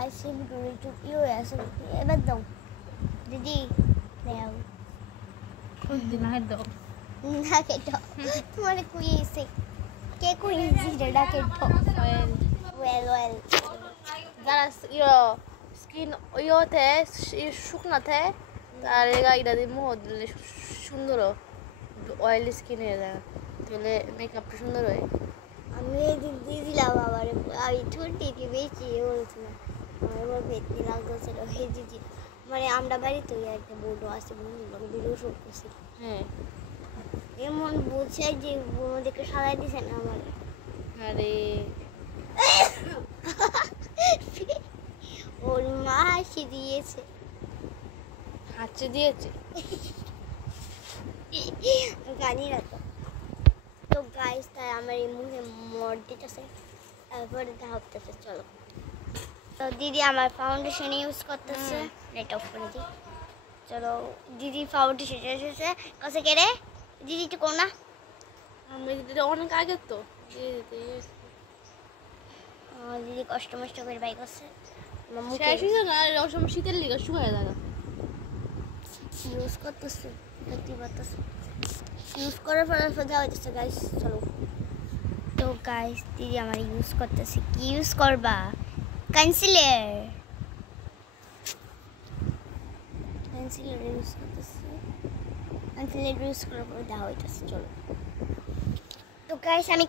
Guys এই ভিডিওটা একটু হয়ে আছে এবার দাও দিদি দাও দিন হাত দাও না কেটো তোমার কুইছে কে কুইছে যেটা কেটো ওয়েল যারা স্কিন ইয়েতে শুকনাতে তার এটা দিয়ে মুখ দিলে সুন্দর অয়েলি স্কিন হয়ে যায় তাহলে মেকআপটা সুন্দর হয়। আমি একদিন দিয়েছিলাম আবার আমি ঠুনটিকে বেশি বলছিলাম আমার বেতনি লাগতেছিল হে দিদি মানে আমরা বাড়িতে একটা বড় আছে বন্ধু ভিডিও শুট করছি হ্যাঁ এমন বলছে যে ওদেরকে সাজাই দিছে না আমার আরে ওর মা হাসি দিয়েছে হাঁচে দিয়েছে জানি না তো গাইস তাই আমার এই মুখে মর দিতেছে তারপরে ভাবতেছে চলো তো দিদি আমার ফাউন্ডেশন ইউজ করতেছে নেট অফ করে দিই চলো দিদি ফাউন্ডেশন এসেছে কাছে কেড়ে দিদি একটু কোনা আমি দিদি অনেক আগে তো দিদি কষ্ট মষ্ট করে বাই করছে আমার মুখে শেষ হয়ে না রসম শীতের লিগা শুকায় দাদা ইউজ করতেছে দেখতে পাচ্ছ ইউজ করার পরে সোজা হইতেছে গাইস চলো তো গাইস দিদি আমার ইউজ করতেছে কি ইউজ করবা কনসিলার ইউজ করতেছে কনসিলার ইউজ করার পরে দেওয়া হইতেছে চলো তো গাইস আমি